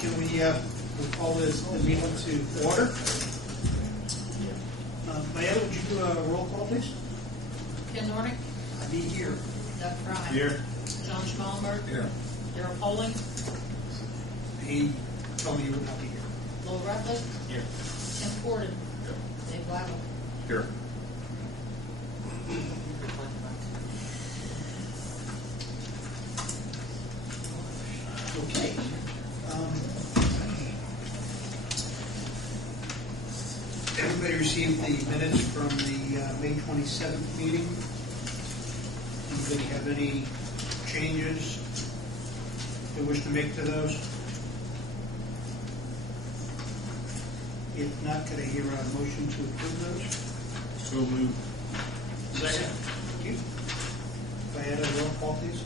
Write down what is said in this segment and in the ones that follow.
Can we call this the meeting to order? Mayella, would you do a roll call, please? Ken Nordick. I'll be here. Doug Fry. Here. John Schmallenberg. Here. Darrell Poling. He told me you would not be here. Lowell Ruffett. Here. Tim Forden. Dave Weigel. Here. Okay. Everybody received the minutes from the May 27th meeting. Anybody have any changes they wish to make to those? If not, could I hear a motion to approve those? So moved. Second. Thank you. If I had a roll call, please.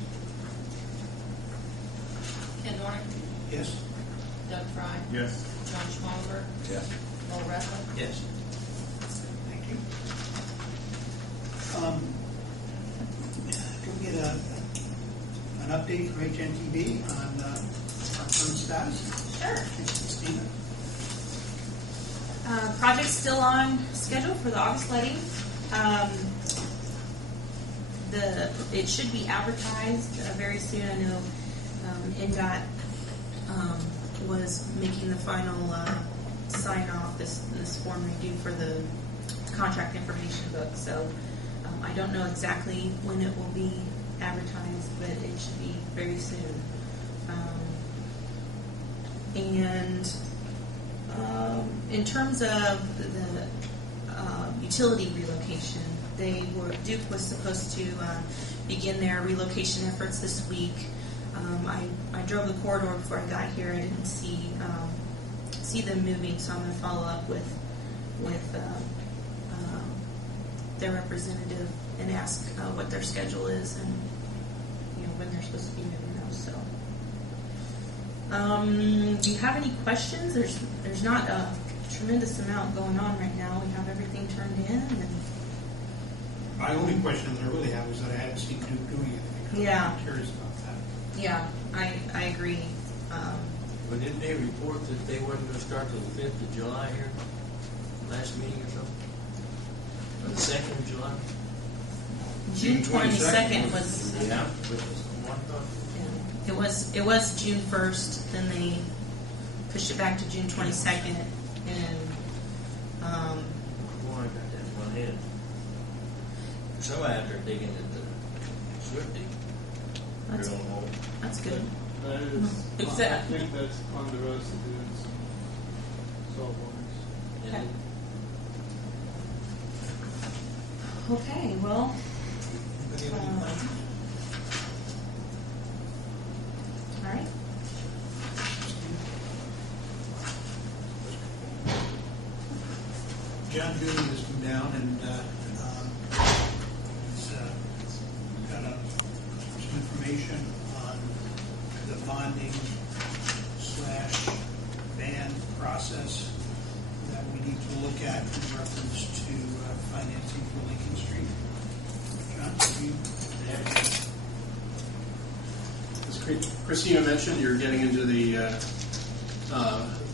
Ken Nordick. Yes. Doug Fry. Yes. John Schmallenberg. Yes. Lowell Ruffett. Yes. Thank you. Can we get an update from HNTB on our current status? Sure. Christina? Project's still on schedule for the August letting. It should be advertised very soon. I know NDOT was making the final sign off this form they do for the contract information book. So I don't know exactly when it will be advertised, but it should be very soon. In terms of the utility relocation, Duke was supposed to begin their relocation efforts this week. I drove the corridor before I got here. I didn't see them moving, so I'm going to follow up with their representative and ask what their schedule is and when they're supposed to be moving those. So. Do you have any questions? There's not a tremendous amount going on right now. We have everything turned in. And My only questions I really have is that I hadn't seen Duke doing anything. Yeah. I'm curious about that. yeah, I agree. But didn't they report that they wasn't going to start till the 5th of July here? Last meeting or something? Or the 2nd of July? June 22nd was. Yeah. It was June 1st. Then they pushed it back to June 22nd, and Boy, I got that in my head. Somebody out there digging at the Swifty. that's Drill hole. that's good. That is, Exactly. I think that's on the roads to do some salt waters. Okay. Okay. Well. Anybody have any questions? All right. John Dooley has come down and he's got some information on the bonding / ban process that we need to look at in reference to financing for Lincoln Street. John, can you? As Christina mentioned, you're getting into the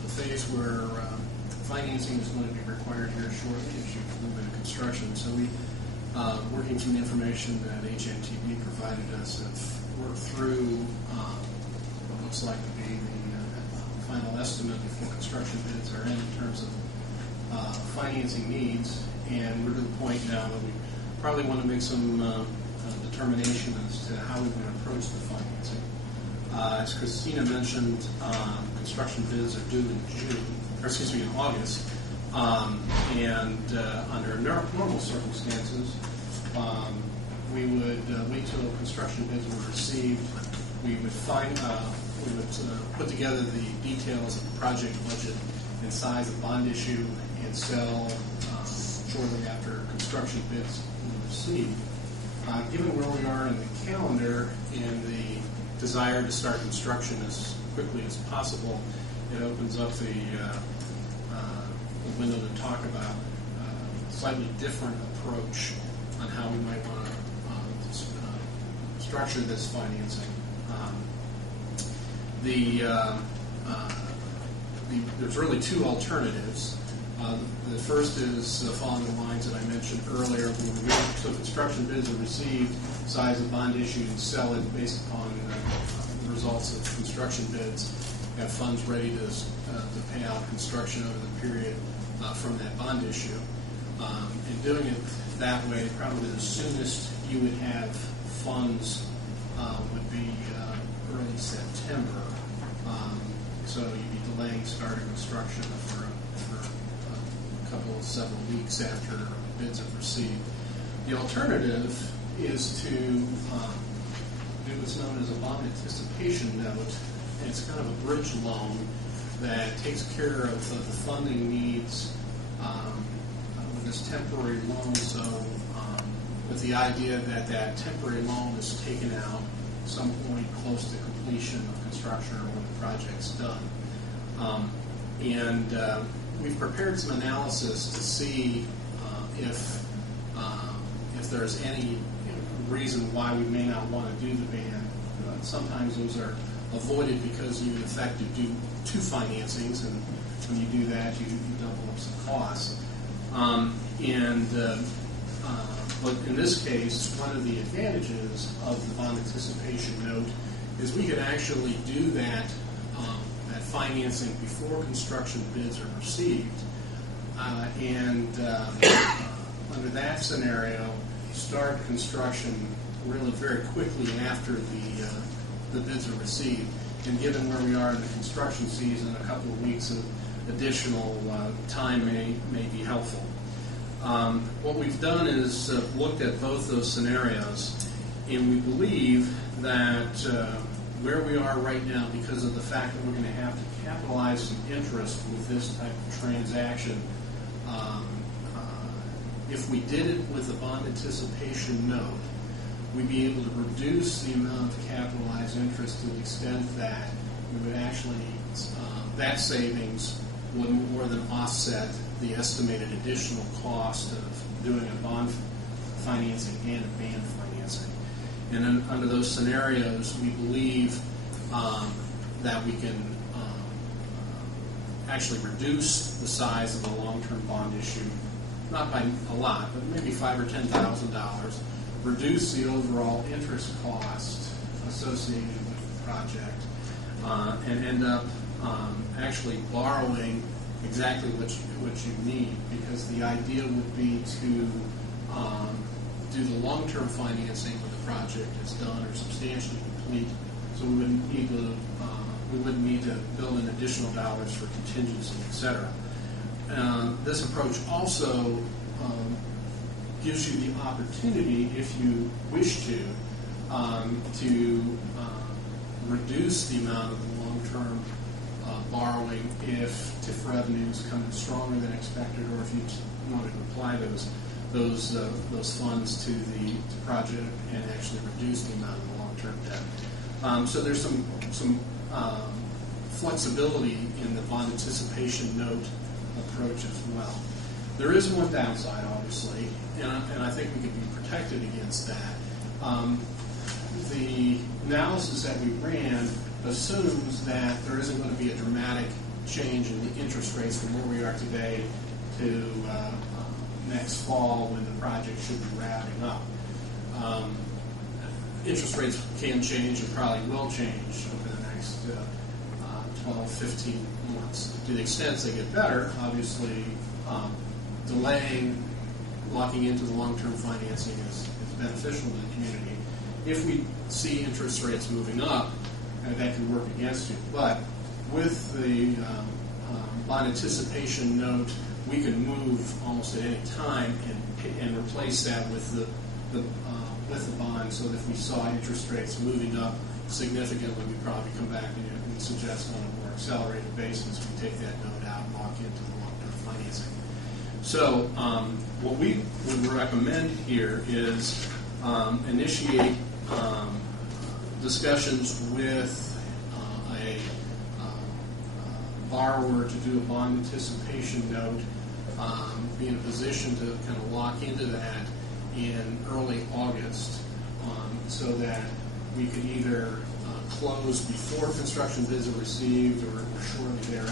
phase where financing is going to be required here shortly as you move into construction. So we, working through the information that HNTB provided us, have worked through what looks like to be the final estimate before construction bids are in terms of financing needs. And we're to the point now that we probably want to make some determination as to how we're going to approach the financing. As Christina mentioned, construction bids are due in August, and under normal circumstances, we would wait till construction bids were received. We would put together the details of the project budget and size of bond issue and sell shortly after construction bids were received. Given where we are in the calendar and the desire to start construction as quickly as possible, it opens up the window to talk about a slightly different approach on how we might want to structure this financing. The there's really two alternatives. The first is following the lines that I mentioned earlier. So construction bids are received, size of bond issued, and sell it based upon the results of construction bids. Have funds ready to pay out construction over the period from that bond issue. And doing it that way, probably the soonest you would have funds would be early September. So you'd be delaying start of construction for several weeks after bids are received. The alternative is to do what's known as a bond anticipation note. And it's kind of a bridge loan that takes care of the funding needs with this temporary loan. So with the idea that that temporary loan is taken out at some point close to completion of construction or when the project's done. We've prepared some analysis to see if there's any reason why we may not want to do the ban. Sometimes those are avoided because you in effect do two financings, and when you do that, you double up some costs. But in this case, one of the advantages of the bond anticipation note is we can actually do that financing before construction bids are received, under that scenario, start construction really very quickly after the bids are received. And given where we are in the construction season, a couple of weeks of additional time may be helpful. What we've done is looked at both those scenarios, and we believe that where we are right now, because of the fact that we're going to have to capitalize some interest with this type of transaction, if we did it with a bond anticipation note, we'd be able to reduce the amount of capitalized interest to the extent that we would actually, that savings would more than offset the estimated additional cost of doing a bond financing and a ban financing. And then under those scenarios, we believe that we can actually reduce the size of the long-term bond issue, not by a lot, but maybe $5,000 or $10,000, reduce the overall interest cost associated with the project, and end up actually borrowing exactly what you need, because the idea would be to do the long-term financing when the project is done or substantially complete, so we wouldn't need to build in additional dollars for contingency, etc. This approach also gives you the opportunity, if you wish to reduce the amount of the long-term borrowing if TIF revenues come in stronger than expected, or if you wanted to apply those funds to the project and actually reduce the amount of the long-term debt. So there's some flexibility in the bond anticipation note approach as well. There is one downside, obviously, and I think we could be protected against that. The analysis that we ran assumes that there isn't going to be a dramatic change in the interest rates from where we are today to next fall when the project should be wrapping up. Interest rates can change and probably will change over the next 12, 15 months. To the extent they get better, obviously delaying locking into the long-term financing is beneficial to the community. If we see interest rates moving up, that can work against you. But with the bond anticipation note, we can move almost at any time and replace that with the bond, so that if we saw interest rates moving up significantly, we'd probably come back and suggest on a more accelerated basis we take that note out and lock into the long-term financing. So what we would recommend here is initiate discussions with a borrower to do a bond anticipation note, be in a position to kind of lock into that in early August, so that we could either close before construction bids are received or shortly thereafter.